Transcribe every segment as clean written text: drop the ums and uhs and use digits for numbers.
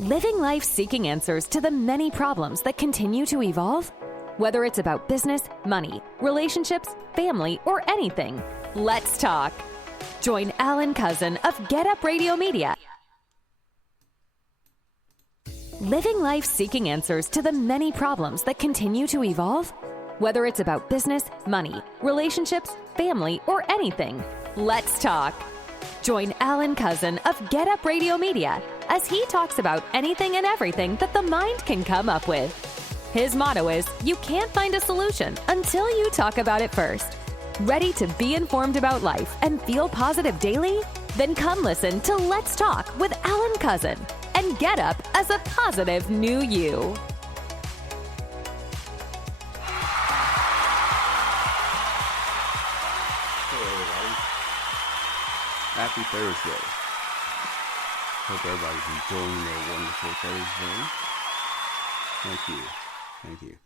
Living life seeking answers to the many problems that continue to evolve? Whether it's about business, money, relationships, family, or anything, let's talk. Join Alan Cousin of Get Up Radio Media. Living life seeking answers to the many problems that continue to evolve? Whether it's about business, money, relationships, family, or anything, let's talk. Join Alan Cousin of Get Up Radio Media as he talks about anything and everything that the mind can come up with. His motto is, you can't find a solution until you talk about it first. Ready to be informed about life and feel positive daily? Then come listen to Let's Talk with Alan Cousin and get up as a positive new you. Happy Thursday. Hope everybody's enjoying their wonderful Thursday. Thank you.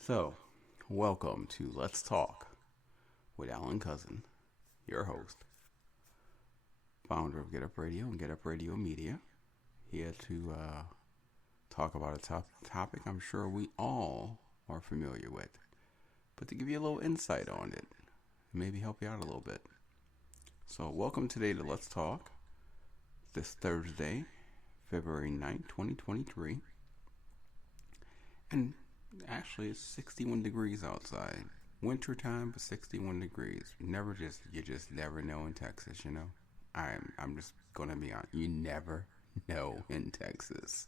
So, welcome to Let's Talk with Alan Cousin, your host, founder of Get Up Radio and Get Up Radio Media. Here to talk about a topic I'm sure we all are familiar with, but to give you a little insight on it, maybe help you out a little bit. So welcome today to Let's Talk, this Thursday, February 9th, 2023. And actually it's 61 degrees outside. Winter time, but 61 degrees. You just never know in Texas, you know. I'm just going to be honest. You never know in Texas.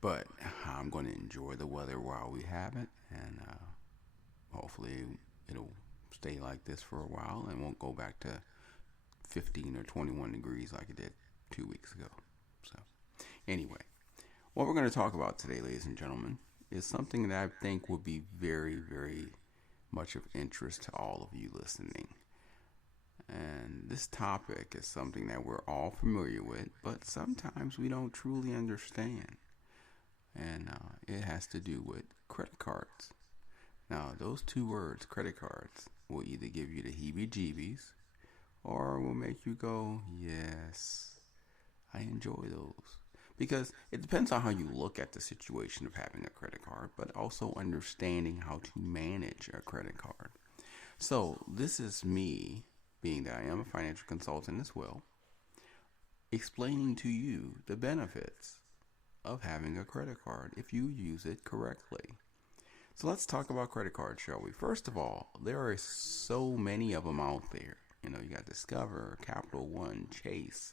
But I'm going to enjoy the weather while we have it. And hopefully it'll stay like this for a while and won't go back to 15 or 21 degrees like it did 2 weeks ago. So anyway, what we're going to talk about today, ladies and gentlemen, is something that I think will be very, very much of interest to all of you listening. And this topic is something that we're all familiar with, but sometimes we don't truly understand. And it has to do with credit cards. Now, those two words, credit cards, will either give you the heebie-jeebies or will make you go, yes, I enjoy those. Because it depends on how you look at the situation of having a credit card, but also understanding how to manage a credit card. So this is me, being that I am a financial consultant as well, explaining to you the benefits of having a credit card if you use it correctly. So let's talk about credit cards, shall we? First of all, there are so many of them out there. You know, you got Discover, Capital One, Chase,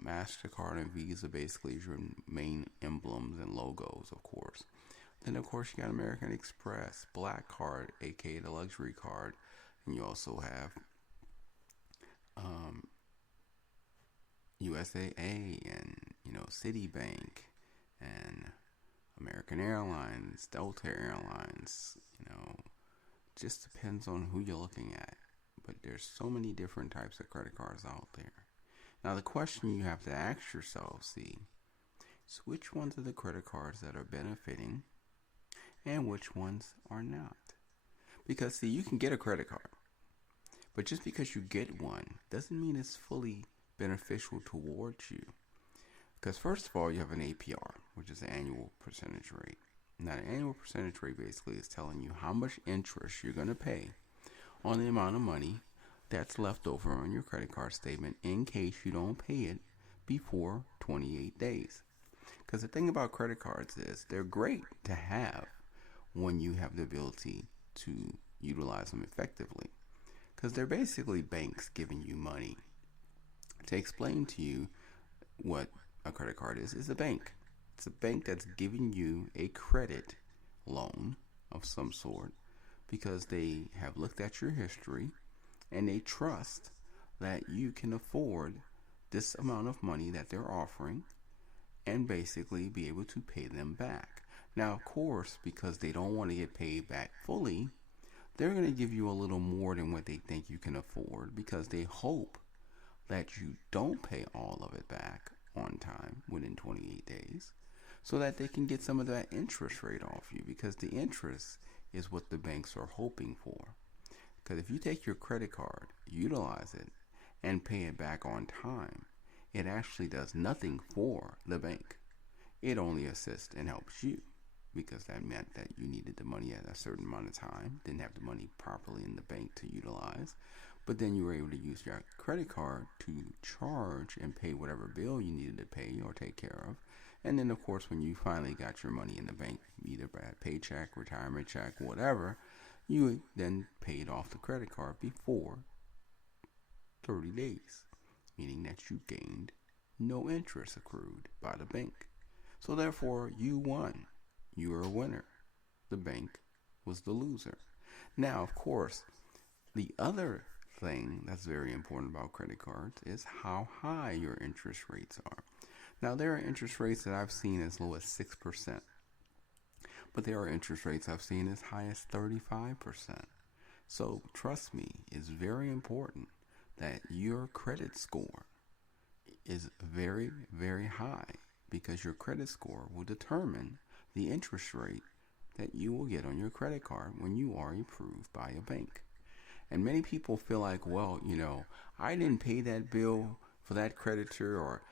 MasterCard, and Visa basically is your main emblems and logos, of course. Then, of course, you got American Express, Black Card, aka the luxury card, and you also have USAA and, Citibank and American Airlines, Delta Airlines, just depends on who you're looking at. But there's so many different types of credit cards out there. Now, the question you have to ask yourself, is which ones are the credit cards that are benefiting and which ones are not? Because, you can get a credit card, but just because you get one doesn't mean it's fully beneficial towards you. Because, first of all, you have an APR, which is the annual percentage rate. Now, the annual percentage rate basically is telling you how much interest you're going to pay on the amount of money that's left over on your credit card statement in case you don't pay it before 28 days. Because the thing about credit cards is they're great to have when you have the ability to utilize them effectively. Because they're basically banks giving you money. To explain to you what a credit card is a bank. It's a bank that's giving you a credit loan of some sort, because they have looked at your history and they trust that you can afford this amount of money that they're offering and basically be able to pay them back. Now, of course, because they don't want to get paid back fully, they're going to give you a little more than what they think you can afford, because they hope that you don't pay all of it back on time within 28 days so that they can get some of that interest rate off you, because the interest is what the banks are hoping for. Because if you take your credit card, utilize it, and pay it back on time, it actually does nothing for the bank. It only assists and helps you, because that meant that you needed the money at a certain amount of time, didn't have the money properly in the bank to utilize, but then you were able to use your credit card to charge and pay whatever bill you needed to pay or take care of. And then, of course, when you finally got your money in the bank, either by a paycheck, retirement check, whatever, you then paid off the credit card before 30 days, meaning that you gained no interest accrued by the bank. So therefore, you won. You were a winner. The bank was the loser. Now, of course, the other thing that's very important about credit cards is how high your interest rates are. Now, there are interest rates that I've seen as low as 6%, but there are interest rates I've seen as high as 35%. So trust me, it's very important that your credit score is very, very high, because your credit score will determine the interest rate that you will get on your credit card when you are approved by a bank. And many people feel like, well, I didn't pay that bill for that creditor, or,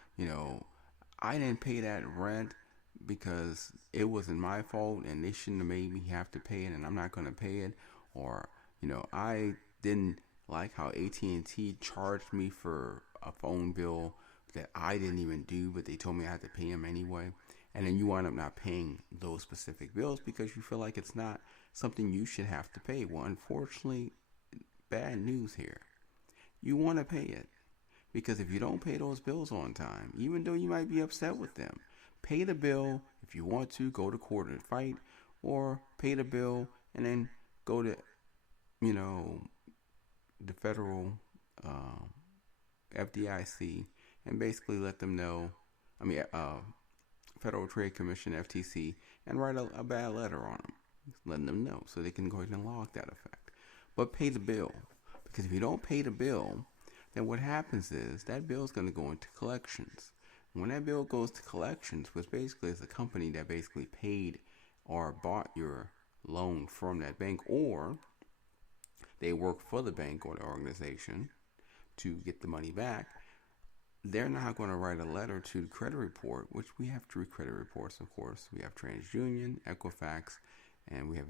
I didn't pay that rent because it wasn't my fault and they shouldn't have made me have to pay it, and I'm not going to pay it. Or, I didn't like how AT&T charged me for a phone bill that I didn't even do, but they told me I had to pay them anyway. And then you wind up not paying those specific bills because you feel like it's not something you should have to pay. Well, unfortunately, bad news here. You want to pay it, because if you don't pay those bills on time, even though you might be upset with them, pay the bill. If you want to, go to court and fight, or pay the bill and then go to, the federal FDIC and basically let them know, Federal Trade Commission, FTC, and write a bad letter on them, letting them know so they can go ahead and log that effect. But pay the bill, because if you don't pay the bill, then what happens is that bill is going to go into collections. When that bill goes to collections, which basically is a company that basically paid or bought your loan from that bank, or they work for the bank or the organization to get the money back, they're not going to write a letter to the credit report, which we have 3 credit reports, of course. We have TransUnion, Equifax, and we have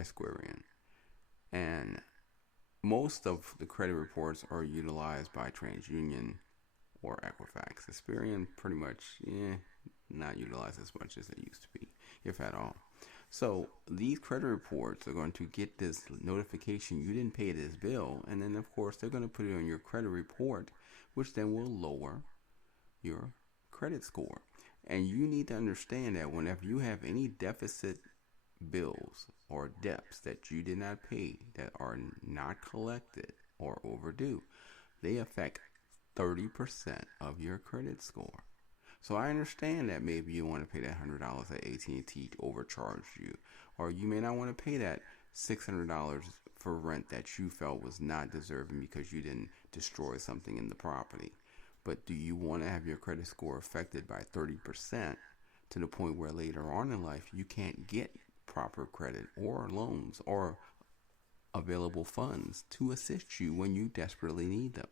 Experian. And most of the credit reports are utilized by TransUnion or Equifax. Experian pretty much, not utilized as much as it used to be, if at all. So these credit reports are going to get this notification you didn't pay this bill, and then of course they're going to put it on your credit report, which then will lower your credit score. And you need to understand that whenever you have any deficit bills or debts that you did not pay, that are not collected or overdue, they affect 30% of your credit score. So I understand that maybe you want to pay that $100 that AT&T overcharged you, or you may not want to pay that $600 for rent that you felt was not deserving because you didn't destroy something in the property. But do you want to have your credit score affected by 30% to the point where later on in life you can't get proper credit or loans or available funds to assist you when you desperately need them?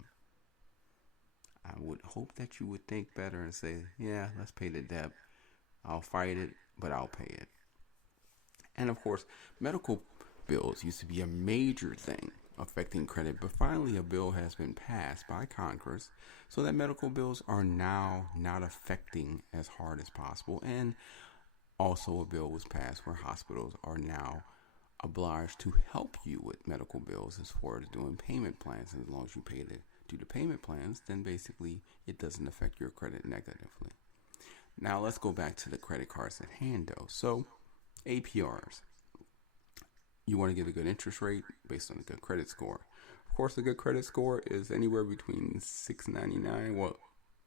I would hope that you would think better and say, yeah, let's pay the debt. I'll fight it, but I'll pay it. And of course, medical bills used to be a major thing affecting credit, but finally a bill has been passed by Congress so that medical bills are now not affecting as hard as possible. And also a bill was passed where hospitals are now obliged to help you with medical bills as far as doing payment plans. And as long as you pay do the payment plans, then basically it doesn't affect your credit negatively. Now let's go back to the credit cards at hand though. So APRs. You want to get a good interest rate based on a good credit score. Of course, a good credit score is anywhere between 699, well,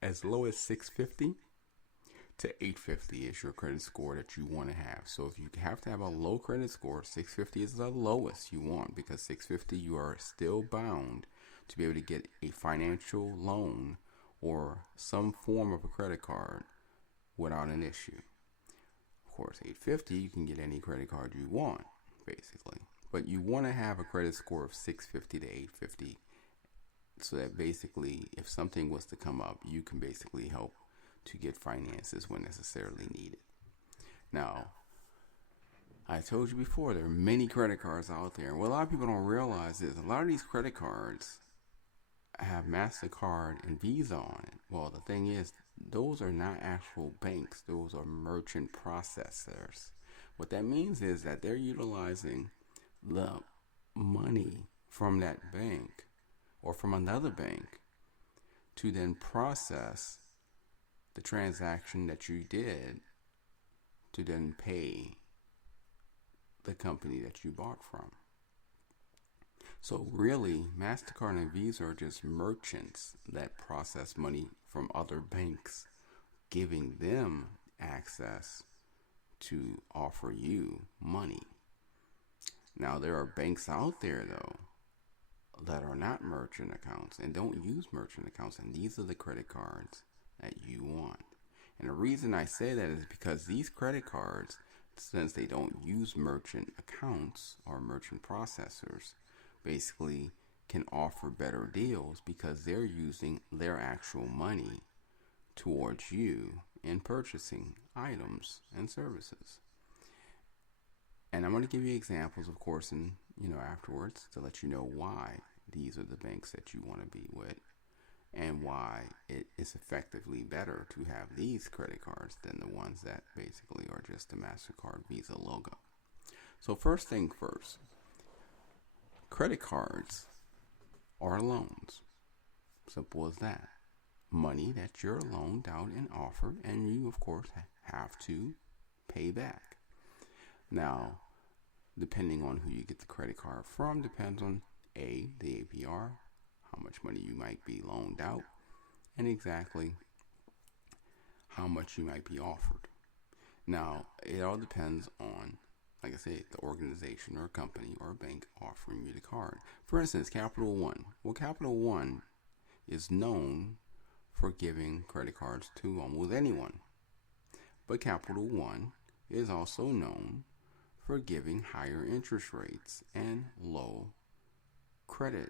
as low as 650 to 850 is your credit score that you want to have. So if you have to have a low credit score, 650 is the lowest you want, because 650 you are still bound to be able to get a financial loan or some form of a credit card without an issue. Of course, 850, you can get any credit card you want, basically. But you want to have a credit score of 650 to 850 so that basically if something was to come up, you can basically help to get finances when necessarily needed. Now, I told you before, there are many credit cards out there. And what a lot of people don't realize is a lot of these credit cards have MasterCard and Visa on it. Well, the thing is, those are not actual banks. Those are merchant processors. What that means is that they're utilizing the money from that bank or from another bank to then process the transaction that you did to then pay the company that you bought from. So really, MasterCard and Visa are just merchants that process money from other banks, giving them access to offer you money. Now, there are banks out there, though, that are not merchant accounts and don't use merchant accounts, and these are the credit cards that you want. And the reason I say that is because these credit cards, since they don't use merchant accounts or merchant processors, basically can offer better deals because they're using their actual money towards you in purchasing items and services. And I'm going to give you examples, of course, and afterwards to let you know why these are the banks that you want to be with and why it is effectively better to have these credit cards than the ones that basically are just the MasterCard Visa logo. So first thing first, credit cards are loans. Simple as that. Money that you're loaned out and offered, and you, of course, have to pay back. Now, depending on who you get the credit card from, depends on the APR, how much money you might be loaned out, and exactly how much you might be offered. Now, it all depends on, like I said, the organization or company or bank offering you the card. For instance, Capital One. Well, Capital One is known for giving credit cards to almost anyone. But Capital One is also known for giving higher interest rates and low credit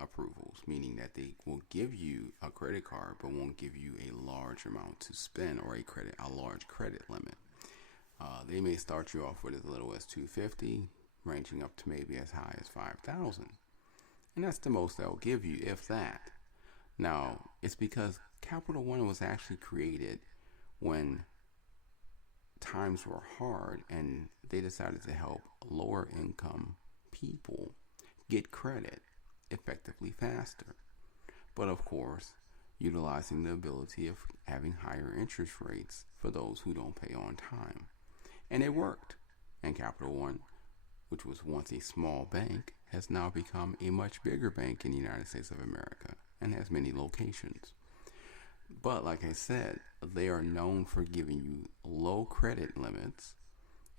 approvals, meaning that they will give you a credit card but won't give you a large amount to spend or a large credit limit. They may start you off with as little as $250, ranging up to maybe as high as $5,000, and that's the most they'll give you, if that. Now, it's because Capital One was actually created when times were hard and they decided to help lower income people get credit effectively faster. But of course, utilizing the ability of having higher interest rates for those who don't pay on time. And it worked. And Capital One, which was once a small bank, has now become a much bigger bank in the United States of America and has many locations. But like I said, they are known for giving you low credit limits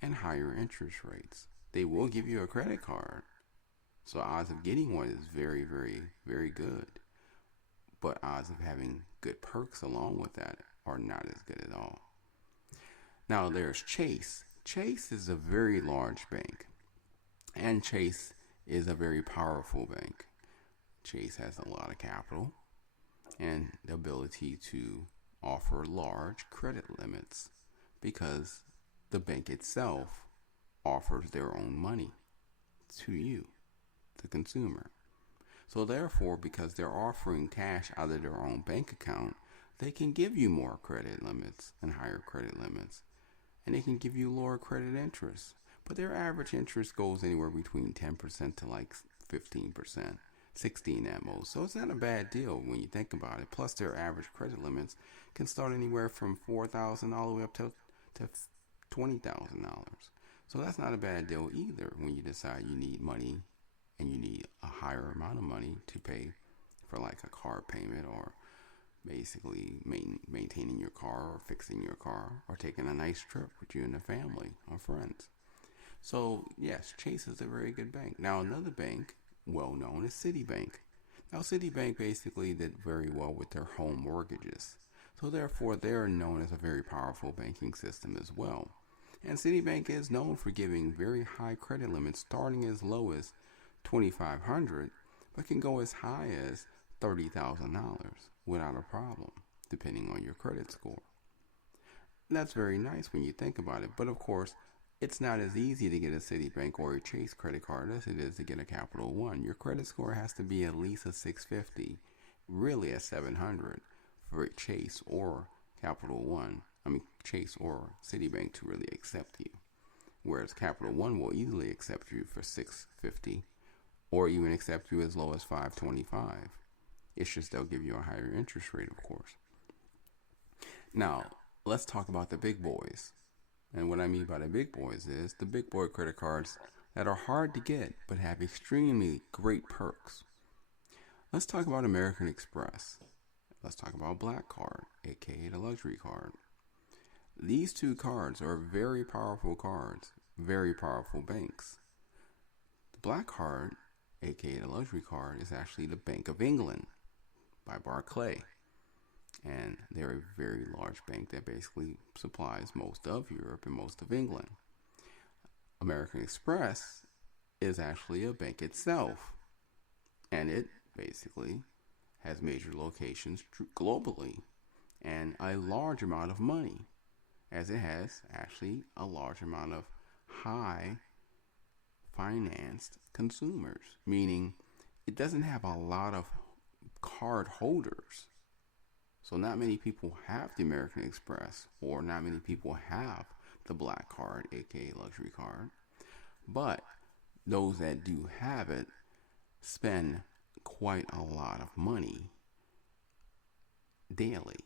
and higher interest rates. They will give you a credit card, so odds of getting one is very, very, very good. But odds of having good perks along with that are not as good at all. Now there's Chase. Chase is a very large bank, and Chase is a very powerful bank. Chase has a lot of capital and the ability to offer large credit limits because the bank itself offers their own money to you, the consumer. So therefore, because they're offering cash out of their own bank account, they can give you more credit limits and higher credit limits, and they can give you lower credit interest. But their average interest goes anywhere between 10% to like 15%. 16 at most. So it's not a bad deal when you think about it. Plus their average credit limits can start anywhere from $4,000 all the way up to $20,000. So that's not a bad deal either when you decide you need money and you need a higher amount of money to pay for like a car payment or basically maintaining your car or fixing your car or taking a nice trip with you and the family or friends. So yes, Chase is a very good bank. Now another bank well known as Citibank. Now Citibank basically did very well with their home mortgages. So therefore they are known as a very powerful banking system as well. And Citibank is known for giving very high credit limits starting as low as $2,500, but can go as high as $30,000 without a problem, depending on your credit score. That's very nice when you think about it, but of course, it's not as easy to get a Citibank or a Chase credit card as it is to get a Capital One. Your credit score has to be at least a 650, really a 700 for a Chase or Capital One. Chase or Citibank to really accept you. Whereas Capital One will easily accept you for 650 or even accept you as low as 525. It's just they'll give you a higher interest rate, of course. Now, let's talk about the big boys. And what I mean by the big boys is the big boy credit cards that are hard to get but have extremely great perks. Let's talk about American Express. Let's talk about Black Card, aka the luxury card. These two cards are very powerful cards, very powerful banks. The Black Card, aka the luxury card, is actually the Bank of England by Barclays. And they're a very large bank that basically supplies most of Europe and most of England. American Express is actually a bank itself, and it basically has major locations globally and a large amount of money, as it has actually a large amount of high financed consumers, meaning it doesn't have a lot of card holders. So not many people have the American Express, or not many people have the Black Card, aka luxury card. But those that do have it spend quite a lot of money daily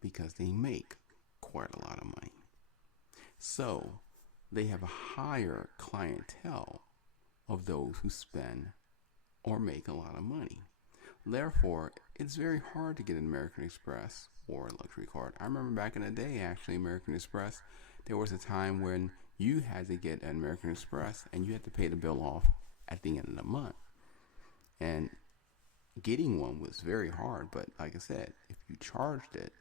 because they make quite a lot of money. So they have a higher clientele of those who spend or make a lot of money. Therefore, it's very hard to get an American Express or a luxury card. I remember back in the day, actually, American Express, there was a time when you had to get an American Express and you had to pay the bill off at the end of the month. And getting one was very hard, but like I said, if you charged it,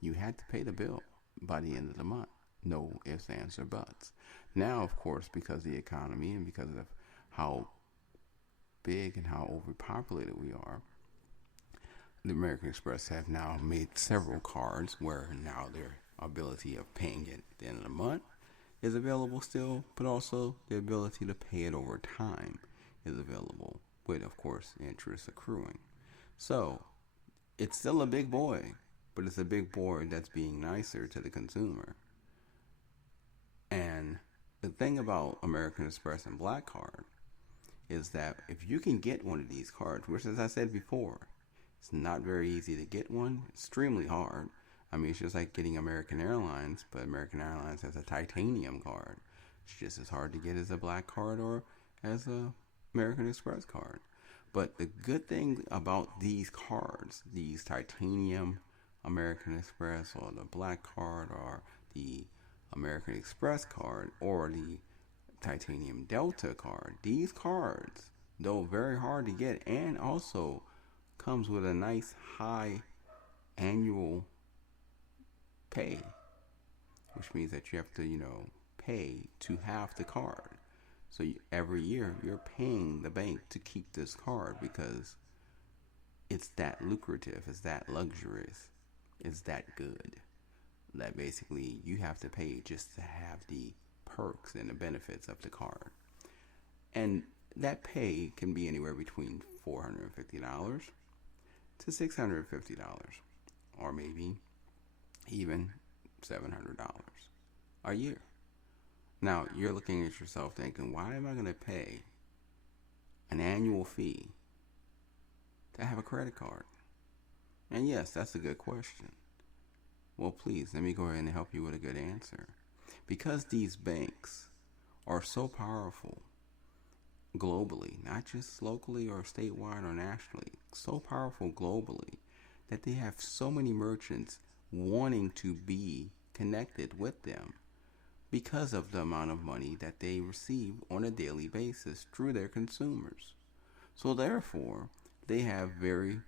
you had to pay the bill by the end of the month. No ifs, ands, or buts. Now, of course, because of the economy and because of how big and how overpopulated we are, the American Express have now made several cards where now their ability of paying it at the end of the month is available still, but also the ability to pay it over time is available, with, of course, interest accruing. So, it's still a big boy, but it's a big boy that's being nicer to the consumer. And the thing about American Express and Black Card is that if you can get one of these cards, which, as I said before, it's not very easy to get one, extremely hard. I mean, it's just like getting American Airlines, but American Airlines has a titanium card. It's just as hard to get as a Black Card or as a American Express card. But the good thing about these cards, these titanium American Express or the Black Card or the American Express card or the titanium Delta card, these cards, though very hard to get and also comes with a nice high annual pay, which means that you have to, pay to have the card. So every year you're paying the bank to keep this card because it's that lucrative, it's that luxurious, it's that good that basically you have to pay just to have the perks and the benefits of the card. And that pay can be anywhere between $450 to $650, or maybe even $700 a year. Now, you're looking at yourself thinking, why am I going to pay an annual fee to have a credit card? And yes, that's a good question. Well, please, let me go ahead and help you with a good answer. Because these banks are so powerful globally, not just locally or statewide or nationally, so powerful globally that they have so many merchants wanting to be connected with them because of the amount of money that they receive on a daily basis through their consumers. So therefore, they have very,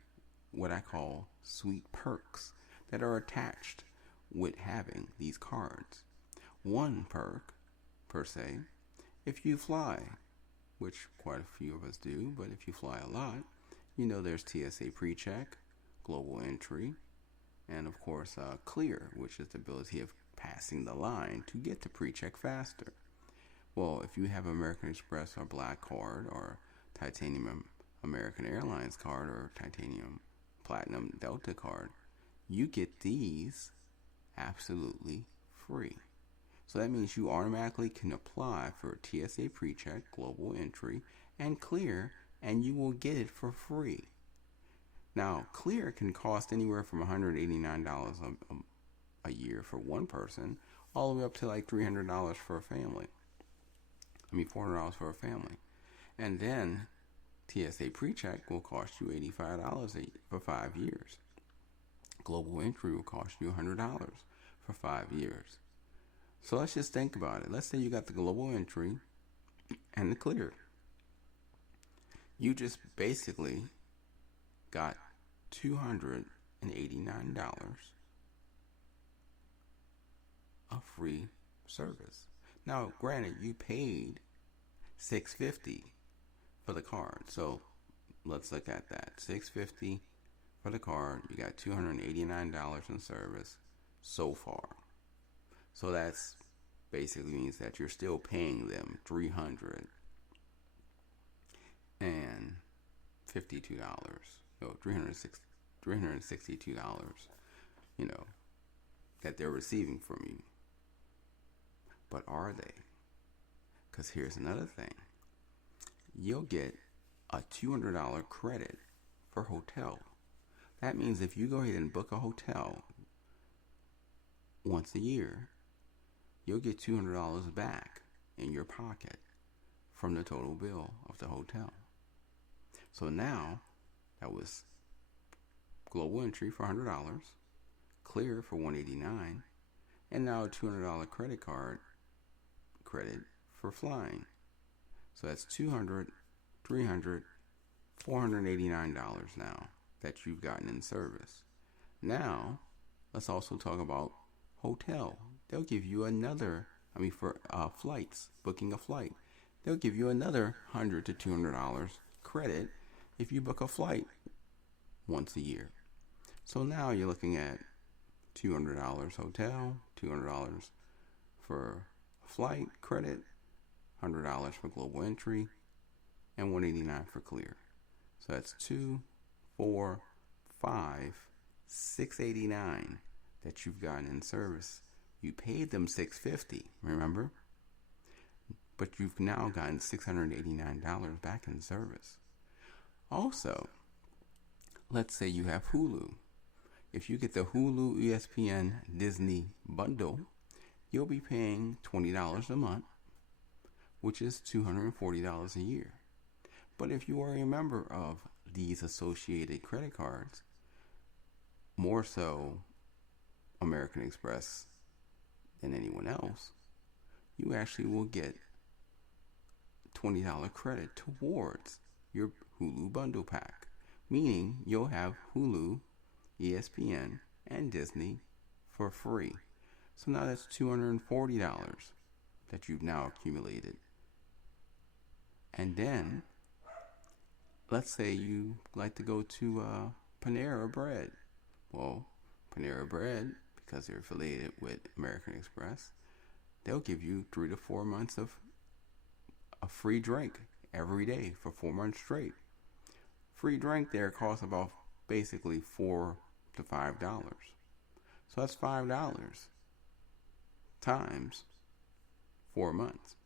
what I call, sweet perks that are attached with having these cards. One perk, per se, if you fly which quite a few of us do, but if you fly a lot, you know there's TSA PreCheck, Global Entry, and of course Clear, which is the ability of passing the line to get to PreCheck faster. Well, if you have American Express or Black Card or Titanium American Airlines card or Titanium Platinum Delta card, you get these absolutely free. So that means you automatically can apply for TSA PreCheck, Global Entry, and Clear, and you will get it for free. Now, Clear can cost anywhere from $189 a year for one person, all the way up to like $300 for a family. $400 for a family. And then TSA PreCheck will cost you $85 for 5 years. Global Entry will cost you $100 for 5 years. So let's just think about it. Let's say you got the Global Entry and the Clear. You just basically got $289 of free service. Now, granted, you paid $650 for the card. So let's look at that. $650 for the card. You got $289 in service so far. So that's basically means that you're still paying them $352. No, $362. That they're receiving from you. But are they? Because here's another thing. You'll get a $200 credit for hotel. That means if you go ahead and book a hotel once a year, you'll get $200 back in your pocket from the total bill of the hotel. So now, that was Global Entry for $100, Clear for $189, and now a $200 credit card credit for flying. So that's $200, $300, $489 now that you've gotten in service. Now, let's also talk about hotel. They'll give you another, for flights, booking a flight. They'll give you another $100 to $200 credit if you book a flight once a year. So now you're looking at $200 hotel, $200 for flight credit, $100 for Global Entry, and $189 for Clear. So that's $2, $4, $5, $689 that you've gotten in service. You paid them $650, remember? But you've now gotten $689 back in service. Also, let's say you have Hulu. If you get the Hulu, ESPN, Disney bundle, you'll be paying $20 a month, which is $240 a year. But if you are a member of these associated credit cards, more so American Express than anyone else, you actually will get $20 credit towards your Hulu bundle pack, meaning you'll have Hulu, ESPN, and Disney for free. So now that's $240 that you've now accumulated. And then, let's say you like to go to Panera Bread. Well, Panera Bread, because they're affiliated with American Express, they'll give you 3 to 4 months of a free drink every day for 4 months straight. Free drink there costs about basically $4 to $5. So that's $5 times 4 months.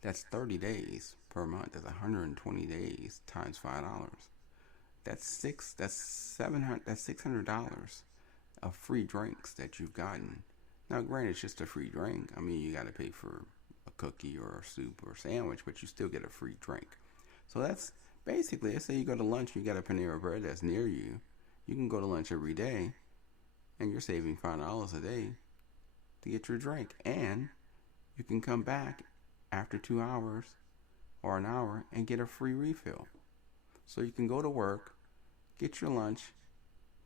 That's 30 days per month. That's 120 days times $5. That's $600 of free drinks that you've gotten. Now, granted, it's just a free drink. You got to pay for a cookie or a soup or a sandwich, but you still get a free drink. So that's basically, let's say you go to lunch, you got a Panera Bread that's near you. You can go to lunch every day, and you're saving $5 a day to get your drink. And you can come back after 2 hours or an hour and get a free refill. So you can go to work, get your lunch,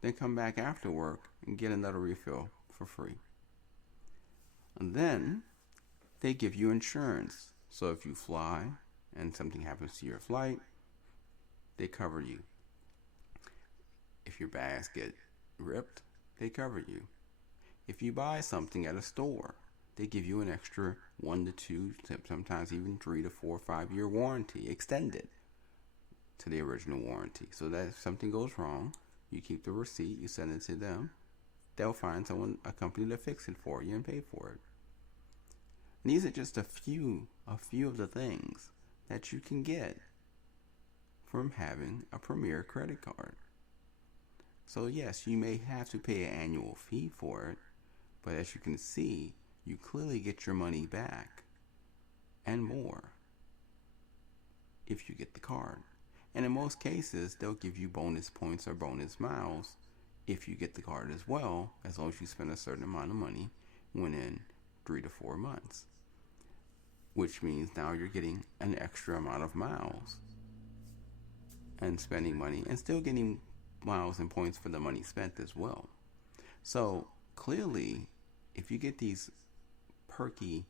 then come back after work and get another refill for free. And then they give you insurance. So if you fly and something happens to your flight, they cover you. If your bags get ripped, they cover you. If you buy something at a store, they give you an extra 1 to 2, sometimes even 3 to 4, 5 year warranty, extended to the original warranty. So that if something goes wrong, you keep the receipt, you send it to them. They'll find a company to fix it for you and pay for it. And these are just a few of the things that you can get from having a Premier credit card. So yes, you may have to pay an annual fee for it, but as you can see, you clearly get your money back and more if you get the card. And in most cases, they'll give you bonus points or bonus miles if you get the card as well, as long as you spend a certain amount of money within 3 to 4 months. Which means now you're getting an extra amount of miles and spending money and still getting miles and points for the money spent as well. So clearly, if you get these perky,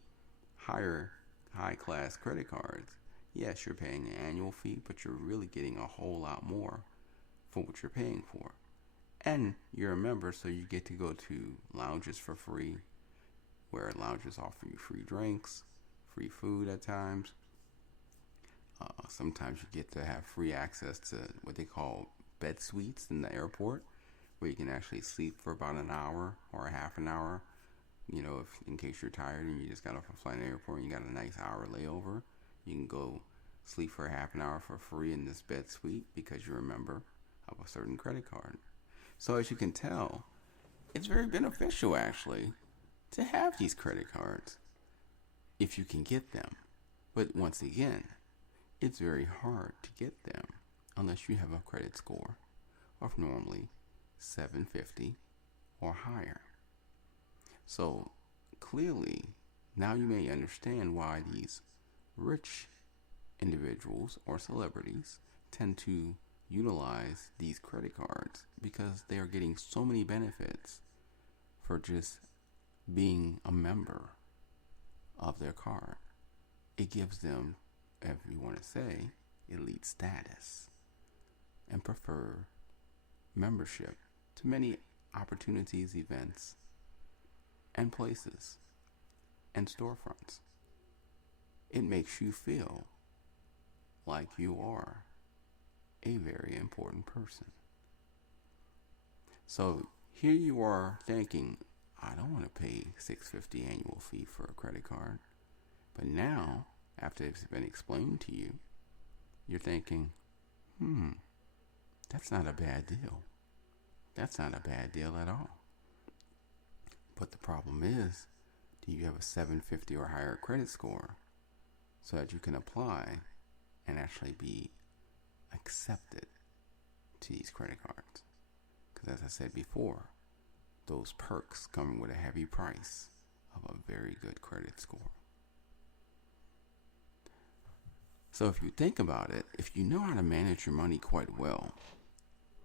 high class credit cards, yes, you're paying an annual fee, but you're really getting a whole lot more for what you're paying for. And you're a member, so you get to go to lounges for free, where lounges offer you free drinks, free food at times. Sometimes you get to have free access to what they call bed suites in the airport, where you can actually sleep for about an hour or a half an hour. You know, if in case you're tired and you just got off a flight in the airport and you got a nice hour layover, you can go sleep for a half an hour for free in this bed suite because you're a member of a certain credit card. So as you can tell, it's very beneficial actually to have these credit cards if you can get them. But once again, it's very hard to get them unless you have a credit score of normally 750 or higher. So clearly, now you may understand why these rich individuals or celebrities tend to utilize these credit cards, because they are getting so many benefits for just being a member of their card. It gives them, if you want to say, elite status and preferred membership to many opportunities, events, and places and storefronts. It makes you feel like you are a very important person. So here you are thinking, I don't want to pay $650 annual fee for a credit card. But now, after it's been explained to you, you're thinking, that's not a bad deal. That's not a bad deal at all. But the problem is, do you have a 750 or higher credit score so that you can apply and actually be accepted to these credit cards? Because as I said before, those perks come with a heavy price of a very good credit score. So if you think about it, if you know how to manage your money quite well,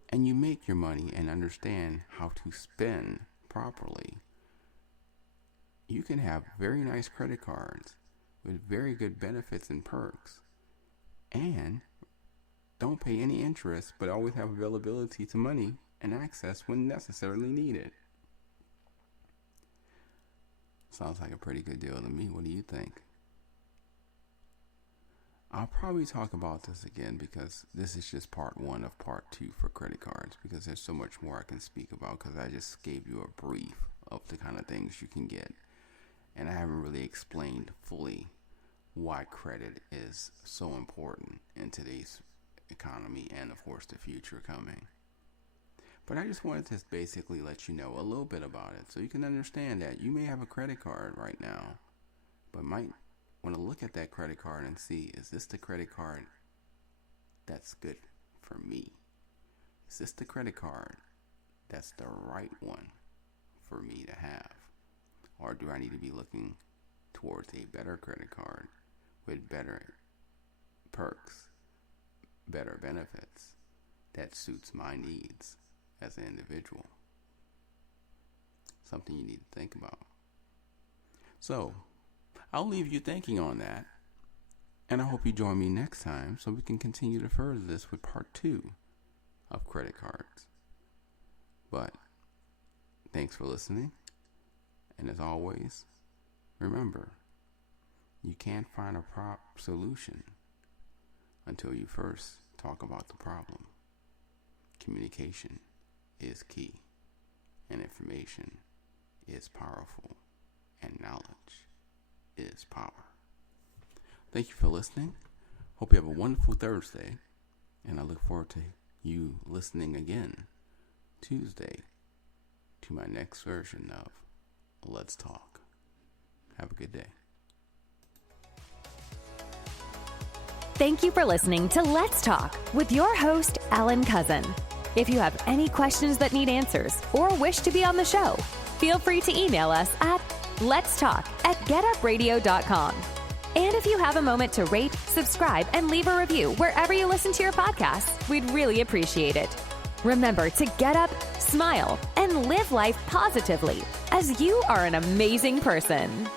and you make your money and understand how to spend properly, you can have very nice credit cards with very good benefits and perks, and don't pay any interest, but always have availability to money and access when necessarily needed. Sounds like a pretty good deal to me. What do you think? I'll probably talk about this again, because this is just part 1 of part 2 for credit cards, because there's so much more I can speak about, because I just gave you a brief of the kind of things you can get. And I haven't really explained fully why credit is so important in today's economy and, of course, the future coming. But I just wanted to basically let you know a little bit about it, so you can understand that you may have a credit card right now, but might want to look at that credit card and see, is this the credit card that's good for me? Is this the credit card that's the right one for me to have? Or do I need to be looking towards a better credit card with better perks, better benefits that suits my needs as an individual? Something you need to think about. So I'll leave you thinking on that. And I hope you join me next time so we can continue to further this with part 2 of credit cards. But thanks for listening. And as always, remember, you can't find a solution until you first talk about the problem. Communication is key, and information is powerful, and knowledge is power. Thank you for listening. Hope you have a wonderful Thursday, and I look forward to you listening again Tuesday to my next version of Let's Talk. Have a good day. Thank you for listening to Let's Talk with your host, Alan Cousin. If you have any questions that need answers or wish to be on the show, feel free to email us at letstalk@getupradio.com. And if you have a moment to rate, subscribe, and leave a review wherever you listen to your podcasts, we'd really appreciate it. Remember to get up, smile, and live life positively, as you are an amazing person.